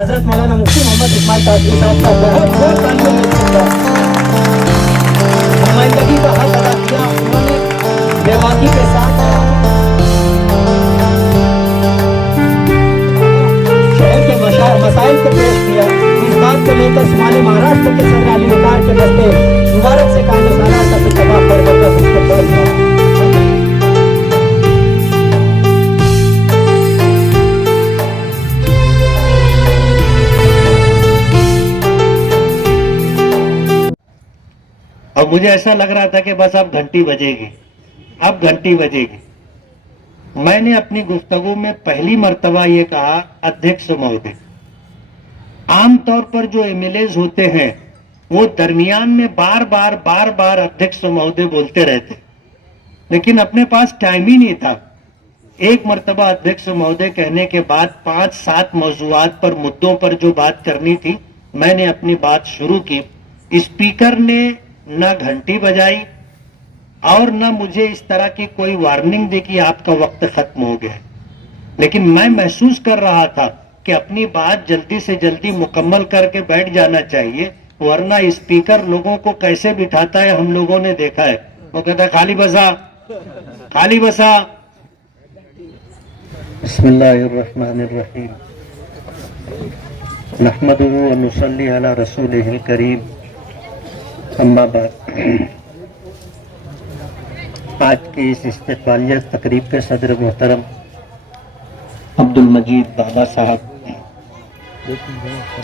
حضرت مولانا مفتی محمد اقبال قادری صاحب کا بہت بہت تعلیم نمائندگی کا حق ادا کیا. انہوں نے بیواقی کے ساتھ شہر کے مسائل کو پیش کیا. اس بات کو لے کر شمالی مہاراشٹر کے صدر علی وقار کے دستے مبارک سے کام سالہ کا تباہ کر اس کو پڑھ دیا. اور مجھے ایسا لگ رہا تھا کہ بس اب گھنٹی بجے گی. میں نے اپنی گفتگو میں پہلی مرتبہ یہ کہا ادھیکش مہودے. عام طور پر جو ایم ایل ایز ہوتے ہیں وہ درمیان میں بار بار ادھیکش مہودے بولتے رہتے, لیکن اپنے پاس ٹائم ہی نہیں تھا. ایک مرتبہ ادھیکش مہودے کہنے کے بعد 5-7 موضوعات پر مدوں پر جو بات کرنی تھی میں نے اپنی بات شروع کی. اسپیکر نے نہ گھنٹی بجائی اور نہ مجھے اس طرح کی کوئی وارننگ دی کہ آپ کا وقت ختم ہو گیا. لیکن میں محسوس کر رہا تھا کہ اپنی بات جلدی سے جلدی مکمل کر کے بیٹھ جانا چاہیے, ورنہ اسپیکر لوگوں کو کیسے بٹھاتا ہے ہم لوگوں نے دیکھا ہے. وہ کہتا ہے خالی بسا. بسم اللہ الرحمن الرحیم. نحمدہ و نصلی علی رسولہ الکریم. اما بعد, آج کی اس استقبالیہ تقریب کے صدر محترم عبد المجید بابا صاحب,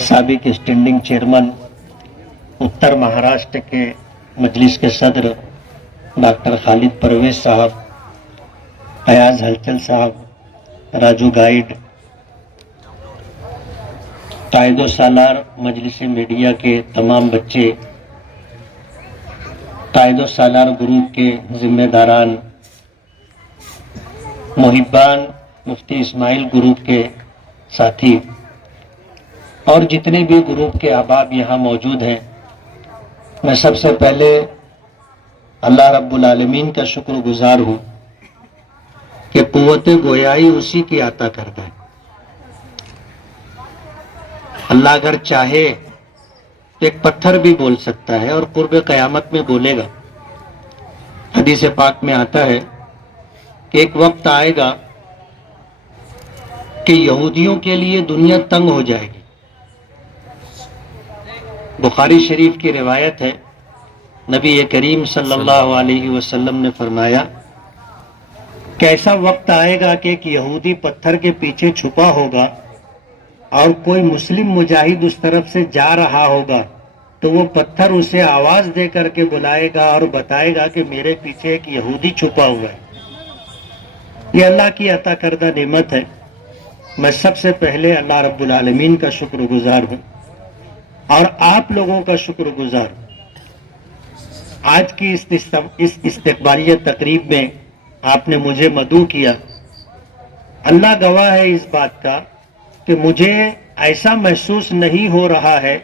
سابق اسٹینڈنگ چیئرمین اتر مہاراشٹر کے مجلس کے صدر ڈاکٹر خالد پرویز صاحب, ایاز ہلچل صاحب, راجو گائیڈ, قائد و سالار مجلس میڈیا کے تمام بچے, قائد و سالار گروپ کے ذمہ داران, محبان مفتی اسماعیل گروپ کے ساتھی اور جتنے بھی گروپ کے احباب یہاں موجود ہیں, میں سب سے پہلے اللہ رب العالمین کا شکر گزار ہوں کہ قوت گویائی اسی کی عطا کرتا ہے. اللہ اگر چاہے ایک پتھر بھی بول سکتا ہے اور قرب قیامت میں بولے گا. حدیث پاک میں آتا ہے کہ ایک وقت آئے گا کہ یہودیوں کے لیے دنیا تنگ ہو جائے گی. بخاری شریف کی روایت ہے, نبی کریم صلی اللہ علیہ وسلم نے فرمایا کہ ایسا وقت آئے گا کہ ایک یہودی پتھر کے پیچھے چھپا ہوگا اور کوئی مسلم مجاہد اس طرف سے جا رہا ہوگا تو وہ پتھر اسے آواز دے کر کے بلائے گا اور بتائے گا کہ میرے پیچھے ایک یہودی چھپا ہوا ہے. یہ اللہ کی عطا کردہ نعمت ہے. میں سب سے پہلے اللہ رب العالمین کا شکر گزار ہوں اور آپ لوگوں کا شکر گزار ہوں. آج کی اس استقبالیہ تقریب میں آپ نے مجھے مدعو کیا. اللہ گواہ ہے اس بات کا کہ مجھے ایسا محسوس نہیں ہو رہا ہے,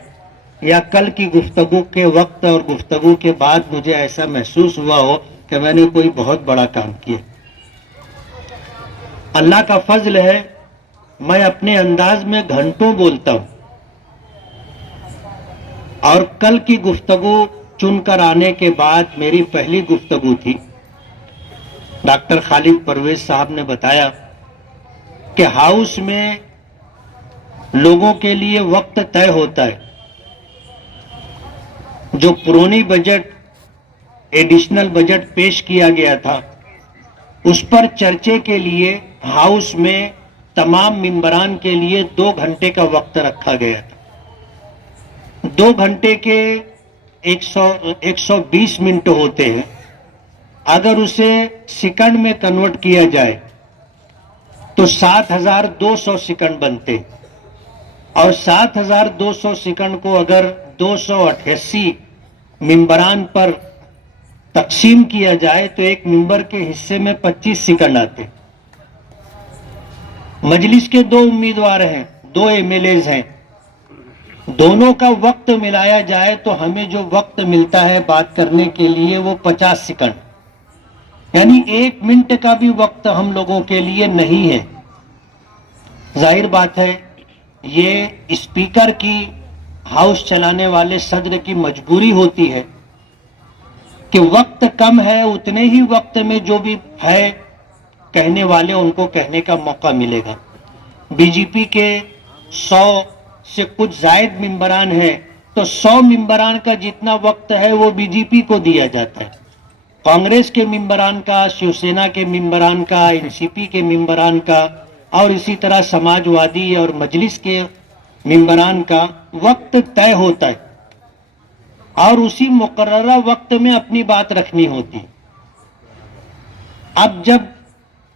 یا کل کی گفتگو کے وقت اور گفتگو کے بعد مجھے ایسا محسوس ہوا ہو کہ میں نے کوئی بہت بڑا کام کیا. اللہ کا فضل ہے, میں اپنے انداز میں گھنٹوں بولتا ہوں, اور کل کی گفتگو چن کر آنے کے بعد میری پہلی گفتگو تھی. ڈاکٹر خالد پرویز صاحب نے بتایا کہ ہاؤس میں لوگوں کے لیے وقت طے ہوتا ہے. جو پرونی بجٹ ایڈیشنل بجٹ پیش کیا گیا تھا اس پر چرچے کے لیے ہاؤس میں تمام ممبران کے لیے 2 گھنٹے کا وقت رکھا گیا تھا. 2 گھنٹے کے 120 منٹ ہوتے ہیں. اگر اسے سیکنڈ میں کنورٹ کیا جائے تو 7200 سیکنڈ بنتے, اور 7200 سیکنڈ کو اگر 288 ممبران پر تقسیم کیا جائے تو ایک ممبر کے حصے میں 25 سیکنڈ آتے. مجلس کے 2 امیدوار ہیں, 2 ایم ایل ایز ہیں, دونوں کا وقت ملایا جائے تو ہمیں جو وقت ملتا ہے بات کرنے کے لیے وہ 50 سیکنڈ, یعنی 1 منٹ کا بھی وقت ہم لوگوں کے لیے نہیں ہے. ظاہر بات ہے یہ اسپیکر کی ہاؤس چلانے والے صدر کی مجبوری ہوتی ہے کہ وقت کم ہے، اتنے ہی وقت میں جو بھی ہے کہنے والے ان کو کہنے کا موقع ملے گا۔ بی جے پی کے 100 سے کچھ زائد ممبران ہیں، تو 100 ممبران کا جتنا وقت ہے وہ بی جے پی کو دیا جاتا ہے۔ کانگریس کے ممبران کا، شیو سینا کے ممبران کا، این سی پی کے ممبران کا، اور اسی طرح سماجوادی اور مجلس کے ممبران کا وقت طے ہوتا ہے اور اسی مقررہ وقت میں اپنی بات رکھنی ہوتی ہے۔ اب جب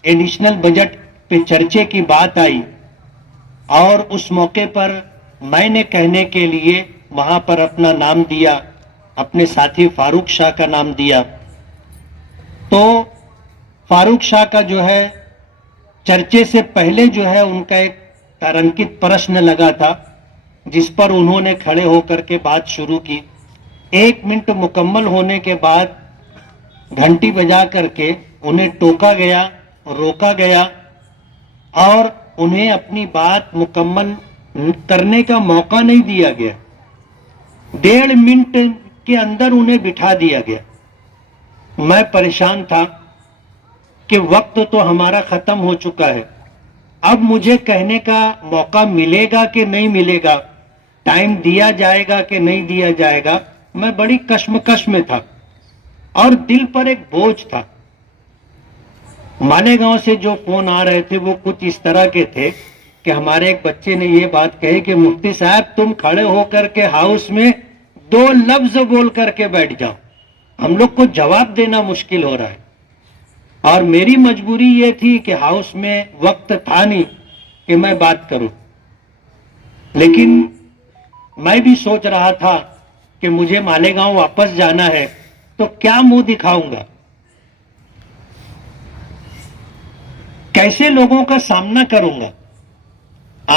ایڈیشنل بجٹ پہ چرچے کی بات آئی اور اس موقع پر میں نے کہنے کے لیے وہاں پر اپنا نام دیا، اپنے ساتھی فاروق شاہ کا نام دیا، تو فاروق شاہ کا جو ہے چرچے سے پہلے جو ہے ان کا ایک تارنکت پرشن لگا تھا جس پر انہوں نے کھڑے ہو کر کے بات شروع کی۔ 1 منٹ مکمل ہونے کے بعد گھنٹی بجا کر کے انہیں ٹوکا گیا، روکا گیا اور انہیں اپنی بات مکمل کرنے کا موقع نہیں دیا گیا۔ 1.5 منٹ کے اندر انہیں بٹھا دیا گیا۔ میں پریشان تھا کہ وقت تو ہمارا ختم ہو چکا ہے، اب مجھے کہنے کا موقع ملے گا کہ نہیں ملے گا، ٹائم دیا جائے گا کہ نہیں دیا جائے گا۔ میں بڑی کشمکش میں تھا اور دل پر ایک بوجھ تھا۔ مالیگاؤں سے جو فون آ رہے تھے وہ کچھ اس طرح کے تھے کہ ہمارے ایک بچے نے یہ بات کہی کہ مفتی صاحب تم کھڑے ہو کر کے ہاؤس میں 2 لفظ بول کر کے بیٹھ جاؤ، ہم لوگ کو جواب دینا مشکل ہو رہا ہے۔ اور میری مجبوری یہ تھی کہ ہاؤس میں وقت تھا نہیں کہ میں بات کروں، لیکن میں بھی سوچ رہا تھا کہ مجھے مالیگاؤں واپس جانا ہے تو کیا منہ دکھاؤں گا، کیسے لوگوں کا سامنا کروں گا۔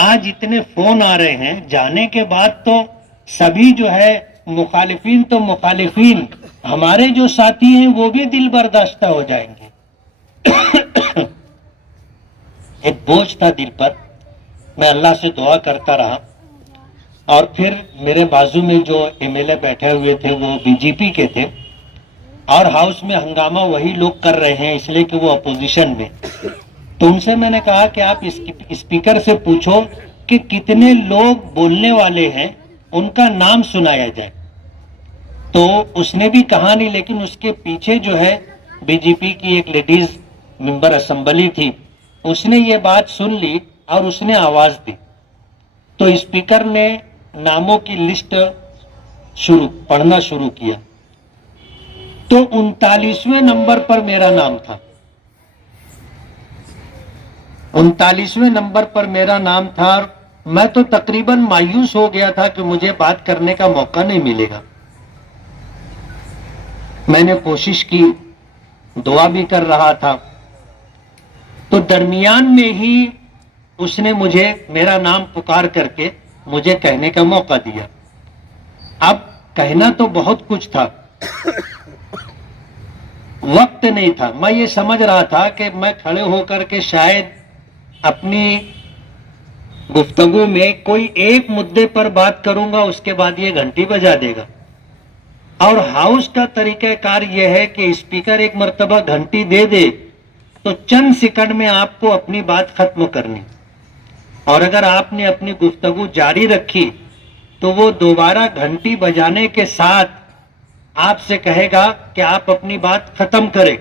آج اتنے فون آ رہے ہیں، جانے کے بعد تو سبھی جو ہے مخالفین تو مخالفین، ہمارے جو ساتھی ہیں وہ بھی دل برداشتہ ہو جائیں گے۔ ایک بوجھ تھا دل پر، میں اللہ سے دعا کرتا رہا، اور پھر میرے بازو میں جو ایم ایل اے بیٹھے ہوئے تھے وہ بی جے پی کے تھے، اور ہاؤس میں ہنگامہ وہی لوگ کر رہے ہیں اس لیے کہ وہ اپوزیشن میں۔ تو ان سے میں نے کہا کہ آپ اسپیکر سے پوچھو کہ کتنے لوگ بولنے والے ہیں، ان کا نام سنایا جائے۔ تو اس نے بھی کہا نہیں، لیکن اس کے پیچھے جو ہے بی جے پی کی ایک لیڈیز ممبر اسمبلی تھی، اس نے یہ بات سن لی اور اس نے آواز دی۔ تو اسپیکر نے ناموں کی لسٹ پڑھنا شروع کیا، تو 39ویں نمبر پر میرا نام تھا۔ 39ویں نمبر پر میرا نام تھا، اور میں تو تقریباً مایوس ہو گیا تھا کہ مجھے بات کرنے کا موقع نہیں ملے گا۔ میں نے کوشش کی، دعا بھی کر رہا تھا، تو درمیان میں ہی اس نے مجھے میرا نام پکار کر کے مجھے کہنے کا موقع دیا۔ اب کہنا تو بہت کچھ تھا، وقت نہیں تھا۔ میں یہ سمجھ رہا تھا کہ میں کھڑے ہو کر کے شاید اپنی گفتگو میں کوئی ایک مدعے پر بات کروں گا، اس کے بعد یہ گھنٹی بجا دے گا۔ اور ہاؤس کا طریقہ کار یہ ہے کہ اسپیکر ایک مرتبہ گھنٹی دے دے تو چند سیکنڈ میں آپ کو اپنی بات ختم کرنی، اور اگر آپ نے اپنی گفتگو جاری رکھی تو وہ دوبارہ گھنٹی بجانے کے ساتھ آپ سے کہے گا کہ آپ اپنی بات ختم کریں۔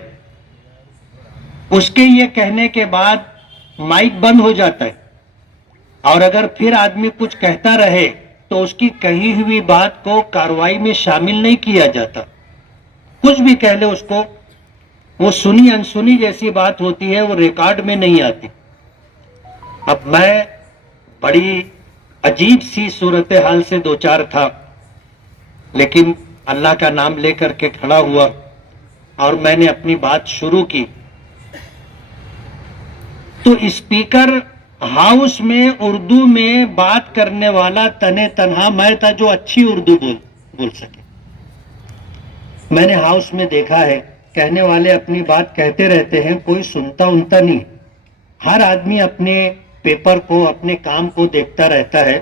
اس کے یہ کہنے کے بعد مائک بند ہو جاتا ہے، اور اگر پھر آدمی کچھ کہتا رہے تو اس کی کہی ہوئی بات کو کارروائی میں شامل نہیں کیا جاتا۔ کچھ بھی کہہ لے اس کو، وہ سنی انسنی جیسی بات ہوتی ہے، وہ ریکارڈ میں نہیں آتی۔ اب میں بڑی عجیب سی صورتحال سے دوچار تھا، لیکن اللہ کا نام لے کر کے کھڑا ہوا اور میں نے اپنی بات شروع کی۔ تو اسپیکر ہاؤس میں اردو میں بات کرنے والا تنے تنہا میں تھا جو اچھی اردو بول سکے۔ میں نے ہاؤس میں دیکھا ہے، کہنے والے اپنی بات کہتے رہتے ہیں، کوئی سنتا انتا نہیں، ہر آدمی اپنے پیپر کو اپنے کام کو دیکھتا رہتا ہے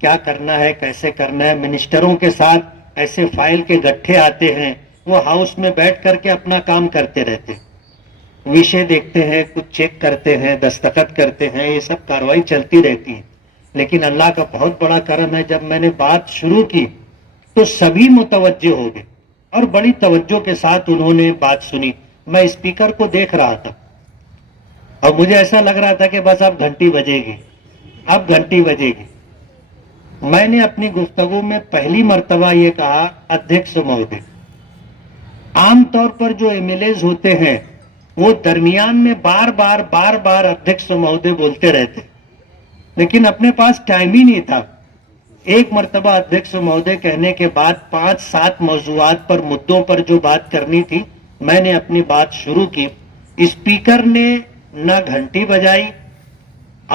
کیا کرنا ہے کیسے کرنا ہے. منسٹروں کے ساتھ ایسے فائل کے گٹھے آتے ہیں وہ ہاؤس میں بیٹھ کر کے اپنا کام کرتے رہتے ہیں, وشے دیکھتے ہیں, کچھ چیک کرتے ہیں, دستخط کرتے ہیں, یہ سب کاروائی چلتی رہتی ہے. لیکن اللہ کا بہت بڑا کرم ہے, جب میں نے بات شروع کی تو سبھی متوجہ ہو گئے اور بڑی توجہ کے ساتھ انہوں نے بات سنی. میں اسپیکر کو دیکھ رہا تھا اور مجھے ایسا لگ رہا تھا کہ بس اب گھنٹی بجے گی, اب گھنٹی بجے گی. میں نے اپنی گفتگو میں پہلی مرتبہ یہ کہا, ادھیکش مہودے. عام طور پر جو ایم ایل ایز ہوتے ہیں وہ درمیان میں بار بار ادھیکش مہودے بولتے رہتے, لیکن اپنے پاس ٹائم ہی نہیں تھا. ایک مرتبہ ادھیکش مہودے کہنے کے بعد 5-7 موضوعات پر, مدوں پر جو بات کرنی تھی, میں نے اپنی بات شروع کی. اسپیکر نے نہ گھنٹی بجائی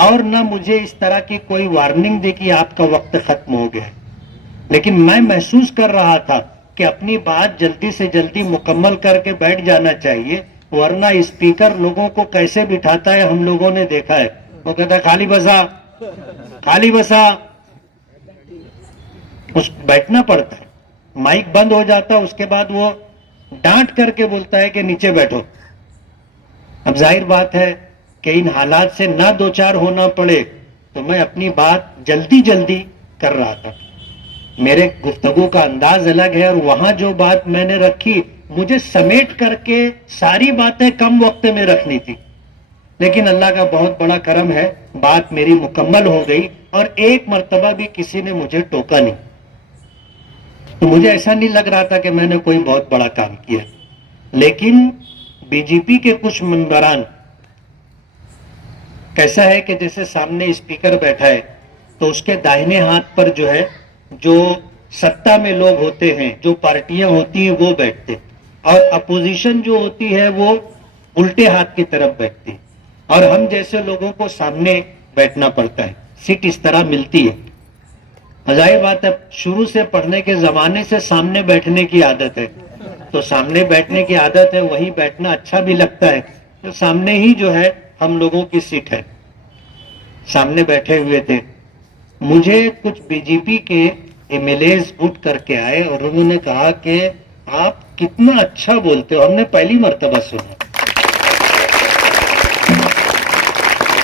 اور نہ مجھے اس طرح کی کوئی وارننگ دی کہ آپ کا وقت ختم ہو گیا. لیکن میں محسوس کر رہا تھا کہ اپنی بات جلدی سے جلدی مکمل کر کے بیٹھ جانا چاہیے, ورنہ اسپیکر لوگوں کو کیسے بٹھاتا ہے ہم لوگوں نے دیکھا ہے. وہ کہتا ہے خالی بسا, خالی بسا, اس بیٹھنا پڑتا ہے. مائک بند ہو جاتا, اس کے بعد وہ ڈانٹ کر کے بولتا ہے کہ نیچے بیٹھو. اب ظاہر بات ہے کہ ان حالات سے نہ دو چار ہونا پڑے تو میں اپنی بات جلدی جلدی کر رہا تھا. میرے گفتگو کا انداز الگ ہے, اور وہاں جو بات میں نے رکھی مجھے سمیٹ کر کے ساری باتیں کم وقت میں رکھنی تھی. لیکن اللہ کا بہت بڑا کرم ہے, بات میری مکمل ہو گئی اور ایک مرتبہ بھی کسی نے مجھے ٹوکا نہیں. تو مجھے ایسا نہیں لگ رہا تھا کہ میں نے کوئی بہت بڑا کام کیا. لیکن بی جے پی کے کچھ ممبران کیسا ہے کہ جیسے سامنے اسپیکر بیٹھا ہے تو اس کے داہنے ہاتھ پر جو ہے جو ستا میں لوگ ہوتے ہیں, جو پارٹیاں ہوتی ہیں وہ بیٹھتے, اور اپوزیشن جو ہوتی ہے وہ الٹے ہاتھ کی طرف بیٹھتی, اور ہم جیسے لوگوں کو سامنے بیٹھنا پڑتا ہے. سیٹ اس طرح ملتی ہے. ظاہر بات ہے شروع سے پڑھنے کے زمانے سے سامنے بیٹھنے کی عادت ہے, تو سامنے بیٹھنے کی عادت ہے, وہی بیٹھنا اچھا بھی لگتا ہے. تو سامنے ہی جو ہے ہم لوگوں کی سیٹ ہے, سامنے بیٹھے ہوئے تھے. مجھے کچھ بی جے پی کے ایم ایل ایز اٹھ کر کے آئے اور انہوں نے کہا کہ آپ کتنا اچھا بولتے ہو, ہم نے پہلی مرتبہ سنا.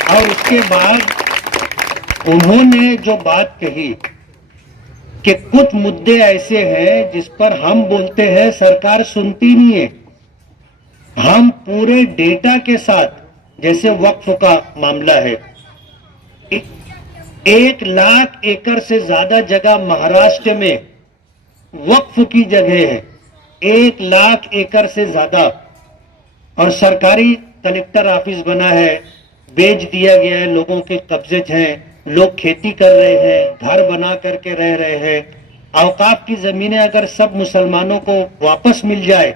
اور اس کے بعد انہوں نے جو بات کہی کہ کچھ مدے ایسے ہیں جس پر ہم بولتے ہیں سرکار سنتی نہیں ہے. ہم پورے ڈیٹا کے ساتھ, جیسے وقف کا معاملہ ہے, 1,00,000 ایکڑ سے زیادہ جگہ مہاراشٹر میں وقف کی جگہ ہے, 1,00,000 ایکڑ سے زیادہ, اور سرکاری کلکٹر آفس بنا ہے, بیچ دیا گیا ہے, لوگوں کے قبضے ہیں, لوگ کھیتی کر رہے ہیں, گھر بنا کر کے رہ رہے ہیں. اوقاف کی زمینیں اگر سب مسلمانوں کو واپس مل جائے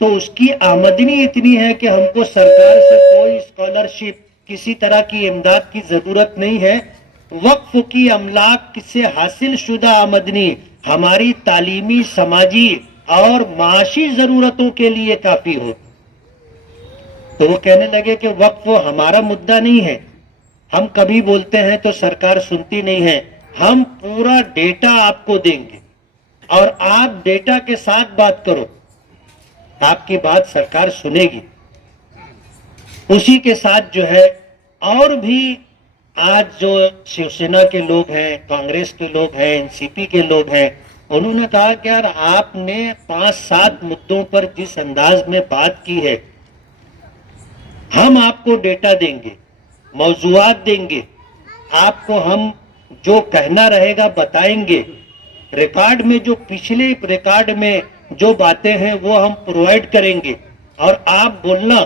تو اس کی آمدنی اتنی ہے کہ ہم کو سرکار سے کوئی اسکالرشپ, کسی طرح کی امداد کی ضرورت نہیں ہے. وقف کی املاک سے حاصل شدہ آمدنی ہماری تعلیمی, سماجی اور معاشی ضرورتوں کے لیے کافی ہو. تو وہ کہنے لگے کہ وقف ہمارا مدعا نہیں ہے, ہم کبھی بولتے ہیں تو سرکار سنتی نہیں ہے, ہم پورا ڈیٹا آپ کو دیں گے اور آپ ڈیٹا کے ساتھ بات کرو, آپ کی بات سرکار سنے گی. اسی کے ساتھ جو ہے اور بھی آج جو شیو سینا کے لوگ ہیں, کانگریس کے لوگ ہیں, این سی پی کے لوگ ہیں, انہوں نے کہا کہ یار آپ نے 5-7 مدوں پر جس انداز میں بات کی ہے, ہم آپ کو ڈیٹا دیں گے, موضوعات دیں گے, آپ کو ہم جو کہنا رہے گا بتائیں گے, ریکارڈ میں جو پچھلے ریکارڈ میں جو باتیں ہیں وہ ہم پرووائڈ کریں گے, اور آپ بولنا.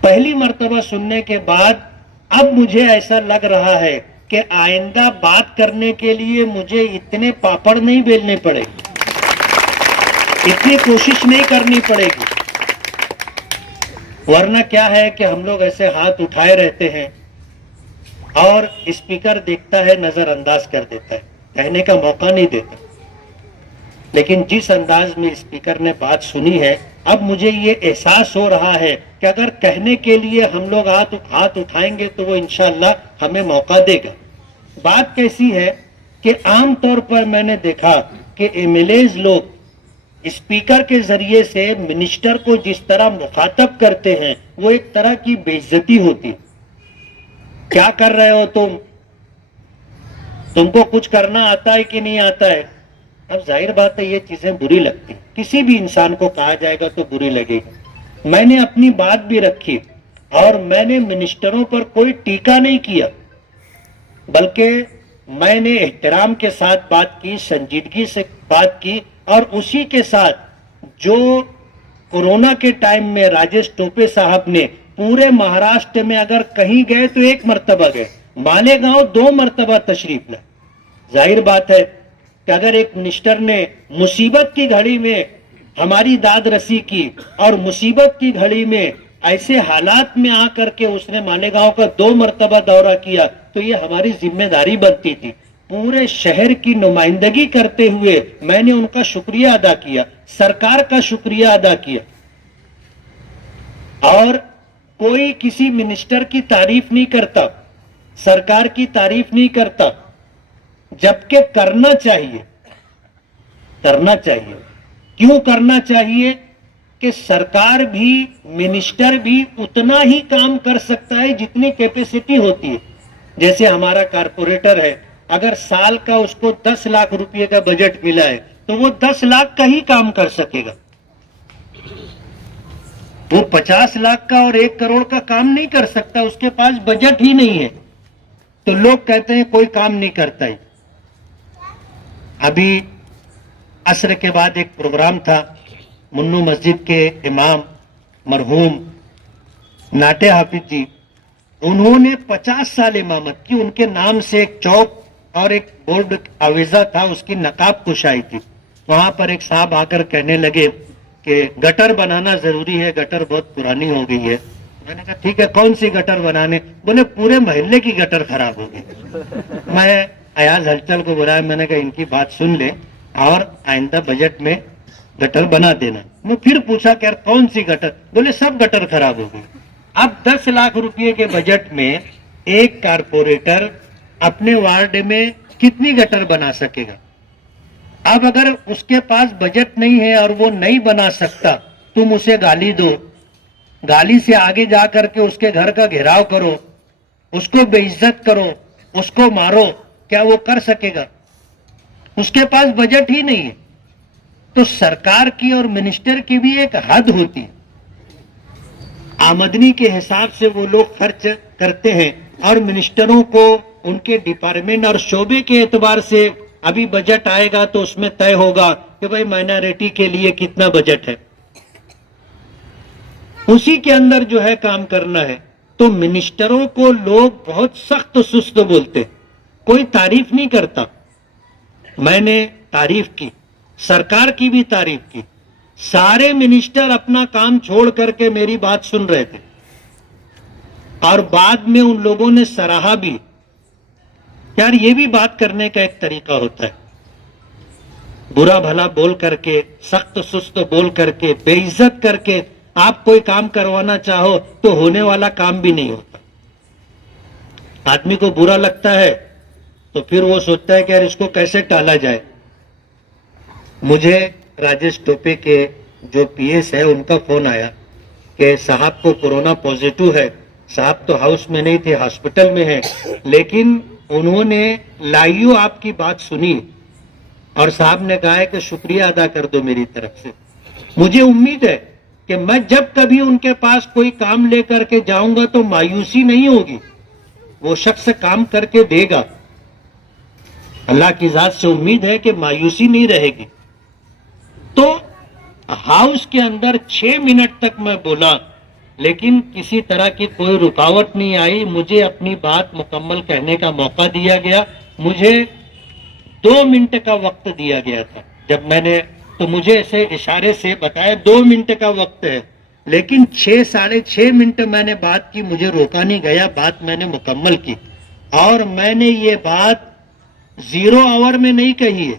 پہلی مرتبہ سننے کے بعد اب مجھے ایسا لگ رہا ہے کہ آئندہ بات کرنے کے لیے مجھے اتنے پاپڑ نہیں بیلنے پڑے گی, اتنی کوشش نہیں کرنی پڑے گی. ورنہ کیا ہے کہ ہم لوگ ایسے ہاتھ اٹھائے رہتے ہیں اور اسپیکر دیکھتا ہے, نظر انداز کر دیتا ہے, کہنے کا موقع نہیں دیتا. لیکن جس انداز میں اسپیکر نے بات سنی ہے اب مجھے یہ احساس ہو رہا ہے کہ اگر کہنے کے لیے ہم لوگ ہاتھ اٹھائیں گے تو وہ انشاءاللہ ہمیں موقع دے گا. بات کیسی ہے کہ عام طور پر میں نے دیکھا کہ ایم ایل ایز لوگ اسپیکر کے ذریعے سے منسٹر کو جس طرح مخاطب کرتے ہیں وہ ایک طرح کی بے عزتی ہوتی. کیا کر رہے ہو تم کو کچھ کرنا آتا ہے کہ نہیں آتا ہے؟ اب ظاہر بات ہے یہ چیزیں بری لگتی، کسی بھی انسان کو کہا جائے گا تو بری لگے گی. میں نے اپنی بات بھی رکھی اور میں نے منسٹروں پر کوئی ٹیکا نہیں کیا، بلکہ میں نے احترام کے ساتھ بات کی، سنجیدگی سے بات کی، اور اسی کے ساتھ جو کورونا کے ٹائم میں راجیش ٹوپے صاحب نے پورے مہاراشٹر میں اگر کہیں گئے تو 1 مرتبہ گئے، مالیگاؤں 2 مرتبہ تشریف لائے. ظاہر بات ہے کہ اگر ایک منسٹر نے مصیبت کی گھڑی میں ہماری داد رسی کی اور مصیبت کی گھڑی میں ایسے حالات میں آ کر کے اس نے مالیگاؤں کا 2 مرتبہ دورہ کیا تو یہ ہماری ذمہ داری بنتی تھی. پورے شہر کی نمائندگی کرتے ہوئے میں نے ان کا شکریہ ادا کیا، سرکار کا شکریہ ادا کیا. اور کوئی کسی منسٹر کی تعریف نہیں کرتا، سرکار کی تعریف نہیں کرتا، جبکہ کرنا چاہیے. کیوں کرنا چاہیے؟ کہ سرکار بھی منسٹر بھی اتنا ہی کام کر سکتا ہے جتنی کیپیسٹی ہوتی ہے. جیسے ہمارا کارپوریٹر ہے، اگر سال کا اس کو 10 لاکھ روپے کا بجٹ ملا ہے تو وہ 10 لاکھ کا ہی کام کر سکے گا. وہ 50 لاکھ کا اور 1 کروڑ کا کام نہیں کر سکتا، اس کے پاس بجٹ ہی نہیں ہے. تو لوگ کہتے ہیں کوئی کام نہیں کرتا ہے. ابھی عصر کے بعد ایک پروگرام تھا، منو مسجد کے امام مرحوم ناٹے حافظ جی، انہوں نے 50 سال امامت کی، ان کے نام سے ایک چوک اور ایک بورڈ آویزہ تھا، اس کی نقاب کشائی تھی. وہاں پر ایک صاحب آ کر کہنے لگے کہ گٹر بنانا ضروری ہے، گٹر بہت پرانی ہو گئی ہے. میں نے کہا ٹھیک ہے، کون سی گٹر بنانے؟ بولے پورے محلے کی گٹر خراب ہو گئی. میں ایاز ہلچل کو بلایا، میں نے کہا ان کی بات سن لے اور آئندہ بجٹ میں گٹر بنا دینا. میں پھر پوچھا کہ یار کون سی گٹر؟ بولے سب گٹر خراب ہو گئی. اب 10 لاکھ روپے کے بجٹ میں ایک کارپوریٹر اپنے وارڈ میں کتنی گٹر بنا سکے گا؟ اب اگر اس کے پاس بجٹ نہیں ہے اور وہ نہیں بنا سکتا، تم اسے گالی دو، گالی سے آگے جا کر کے اس کے گھر کا گھیراؤ کرو، اس کو بے عزت کرو، اس کو مارو، کیا وہ کر سکے گا؟ اس کے پاس بجٹ ہی نہیں ہے. تو سرکار کی اور منسٹر کی بھی ایک حد ہوتی ہے. آمدنی کے حساب سے وہ لوگ خرچ کرتے ہیں اور منسٹروں کو ان کے ڈپارٹمنٹ اور شعبے کے اعتبار سے ابھی بجٹ آئے گا تو اس میں طے ہوگا کہ بھائی مائنارٹی کے لیے کتنا بجٹ ہے، اسی کے اندر جو ہے کام کرنا ہے. تو منسٹروں کو لوگ بہت سخت سست بولتے، کوئی تعریف نہیں کرتا. میں نے تعریف کی، سرکار کی بھی تعریف کی. سارے منسٹر اپنا کام چھوڑ کر کے میری بات سن رہے تھے اور بعد میں ان لوگوں نے سراہا بھی. یار یہ بھی بات کرنے کا ایک طریقہ ہوتا ہے، برا بھلا بول کر کے، سخت سست بول کر کے، بے عزت کر کے آپ کوئی کام کروانا چاہو تو ہونے والا کام بھی نہیں ہوتا. آدمی کو برا لگتا ہے تو پھر وہ سوچتا ہے کہ یار اس کو کیسے ٹالا جائے. مجھے راجیش ٹوپے کے جو پی ایس ہے ان کا فون آیا کہ صاحب کو کورونا پوزیٹو ہے. صاحب تو ہاؤس میں نہیں تھے، ہاسپٹل میں ہیں، لیکن انہوں نے لائیو آپ کی بات سنی اور صاحب نے کہا ہے کہ شکریہ ادا کر دو میری طرف سے. مجھے امید ہے کہ میں جب کبھی ان کے پاس کوئی کام لے کر کے جاؤں گا تو مایوسی نہیں ہوگی، وہ شخص کام کر کے دے گا. اللہ کی ذات سے امید ہے کہ مایوسی نہیں رہے گی. تو ہاؤس کے اندر 6 منٹ تک میں بولا لیکن کسی طرح کی کوئی رکاوٹ نہیں آئی. مجھے اپنی بات مکمل کہنے کا موقع دیا گیا. مجھے 2 منٹ کا وقت دیا گیا تھا. جب میں نے تو مجھے ایسے اشارے سے بتایا 2 منٹ کا وقت ہے، لیکن 6-6.5 منٹ میں نے بات کی. مجھے روکا نہیں گیا، بات میں نے مکمل کی. اور میں نے یہ بات 0 آور میں نہیں کہی ہے،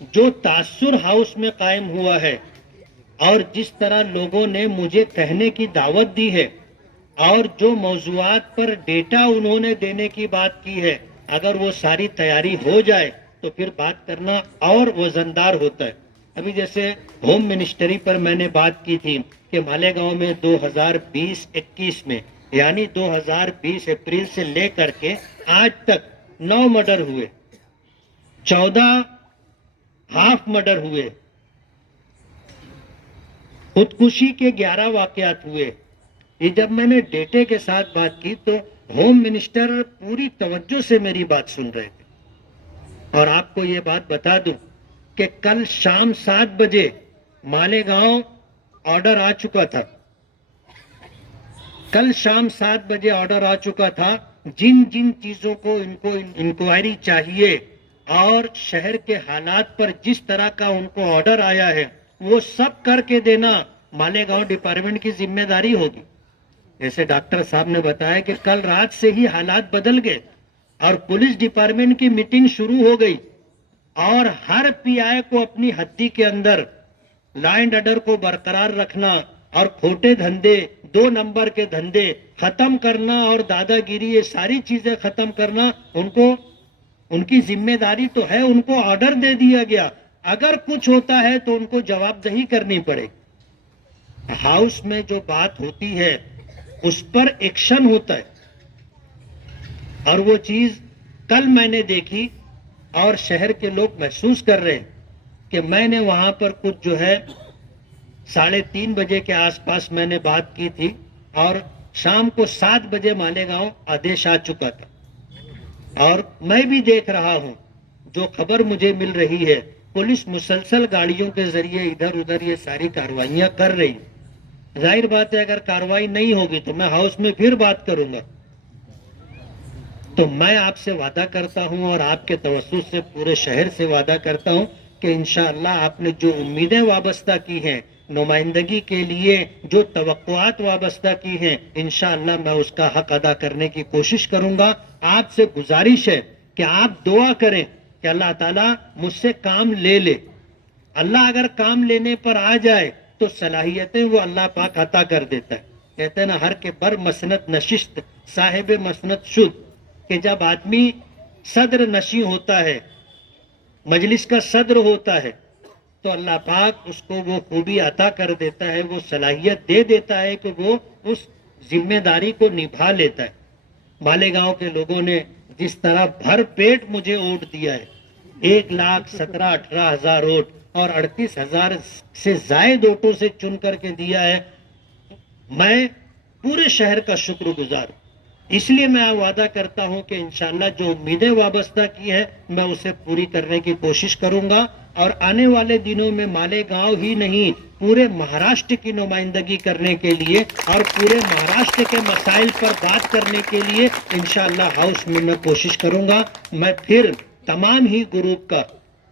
جو تاثر ہاؤس میں قائم ہوا ہے اور جس طرح لوگوں نے مجھے کہنے کی دعوت دی ہے اور جو موضوعات پر ڈیٹا انہوں نے دینے کی بات کی ہے، اگر وہ ساری تیاری ہو جائے تو پھر بات کرنا اور وزندار ہوتا ہے۔ ابھی جیسے ہوم منسٹری پر میں نے بات کی تھی کہ مالیگاؤں میں 2020-21 میں یعنی 2020 اپریل سے لے کر کے آج تک 9 مرڈر ہوئے، 14 ہاف مرڈر ہوئے، خودکشی کے 11 واقعات ہوئے۔ یہ جب میں نے ڈیٹے کے ساتھ بات کی تو ہوم منسٹر پوری توجہ سے میری بات سن رہے تھے۔ اور آپ کو یہ بات بتا دوں کہ کل شام 7 بجے مالیگاؤں آرڈر آ چکا تھا، کل شام 7 بجے آرڈر آ چکا تھا، جن جن چیزوں کو ان کو انکوائری چاہیے اور شہر کے حالات پر جس طرح کا ان کو آرڈر آیا ہے وہ سب کر کے دینا مالیگاؤں ڈپارٹمنٹ کی ذمہ داری ہوگی۔ جیسے ڈاکٹر صاحب نے بتایا کہ کل رات سے ہی حالات بدل گئے اور پولیس ڈپارٹمنٹ کی میٹنگ شروع ہو گئی اور ہر پی آئی کو اپنی حدی کے اندر لا اینڈ آرڈر کو برقرار رکھنا اور کھوٹے دھندے، 2 نمبر کے دھندے ختم کرنا اور دادا گیری، یہ ساری چیزیں ختم کرنا ان کی ذمہ داری تو ہے، ان کو آرڈر دے دیا گیا۔ اگر کچھ ہوتا ہے تو ان کو جواب دہی کرنی پڑے۔ ہاؤس میں جو بات ہوتی ہے اس پر ایکشن ہوتا ہے، اور وہ چیز کل میں نے دیکھی اور شہر کے لوگ محسوس کر رہے ہیں کہ میں نے وہاں پر کچھ جو ہے 3:30 بجے کے آس پاس میں نے بات کی تھی اور شام کو 7 بجے مالیگاؤں آدیش آ چکا تھا۔ اور میں بھی دیکھ رہا ہوں، جو خبر مجھے مل رہی ہے، پولیس مسلسل گاڑیوں کے ذریعے ادھر ادھر یہ ساری کارروائیاں کر رہی ہیں۔ ظاہر بات ہے اگر کارروائی نہیں ہوگی تو میں ہاؤس میں پھر بات کروں گا۔ تو میں آپ سے وعدہ کرتا ہوں اور آپ کے توسط سے پورے شہر سے وعدہ کرتا ہوں کہ انشاءاللہ آپ نے جو امیدیں وابستہ کی ہیں، نمائندگی کے لیے جو توقعات وابستہ کی ہیں، انشاءاللہ میں اس کا حق ادا کرنے کی کوشش کروں گا۔ آپ سے گزارش ہے کہ آپ دعا کریں کہ اللہ تعالیٰ مجھ سے کام لے لے۔ اللہ اگر کام لینے پر آ جائے تو صلاحیتیں وہ اللہ پاک عطا کر دیتا ہے۔ کہتے ہیں نا، ہر کے بر مسنت نشست صاحب مسنت شد، کہ جب آدمی صدر نشیں ہوتا ہے، مجلس کا صدر ہوتا ہے، تو اللہ پاک اس کو وہ خوبی عطا کر دیتا ہے، وہ صلاحیت دے دیتا ہے کہ وہ اس ذمہ داری کو نبھا لیتا ہے۔ مالیگاؤں کے لوگوں نے جس طرح بھر پیٹ مجھے ووٹ دیا ہے، 1,17,18,000 ووٹ اور 38,000 سے زائد ووٹوں سے چن کر کے دیا ہے، میں پورے شہر کا شکر گزار ہوں۔ اس لیے میں وعدہ کرتا ہوں کہ انشاءاللہ جو امیدیں وابستہ کی ہیں میں اسے پوری کرنے کی کوشش کروں گا، اور آنے والے دنوں میں مالیگاؤں ہی نہیں پورے مہاراشٹر کی نمائندگی کرنے کے لیے اور پورے مہاراشٹر کے مسائل پر بات کرنے کے لیے انشاءاللہ ہاؤس میں کوشش کروں گا۔ میں پھر تمام ہی گروپ کا،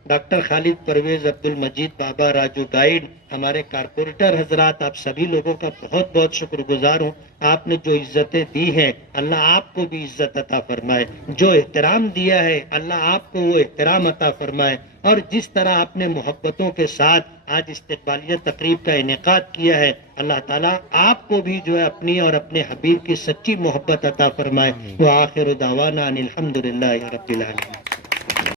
ڈاکٹر خالد پرویز، عبد المجید بابا، راجو گائیڈ، ہمارے کارپوریٹر حضرات، آپ سبھی لوگوں کا بہت بہت شکر گزار ہوں۔ آپ نے جو عزتیں دی ہیں اللہ آپ کو بھی عزت عطا فرمائے، جو احترام دیا ہے اللہ آپ کو وہ احترام عطا فرمائے، اور جس طرح آپ نے محبتوں کے ساتھ آج استقبالیہ تقریب کا انعقاد کیا ہے، اللہ تعالیٰ آپ کو بھی جو ہے اپنی اور اپنے حبیب کی سچی محبت عطا فرمائے۔ وآخر دعوانا ان الحمدللہ رب العالمین۔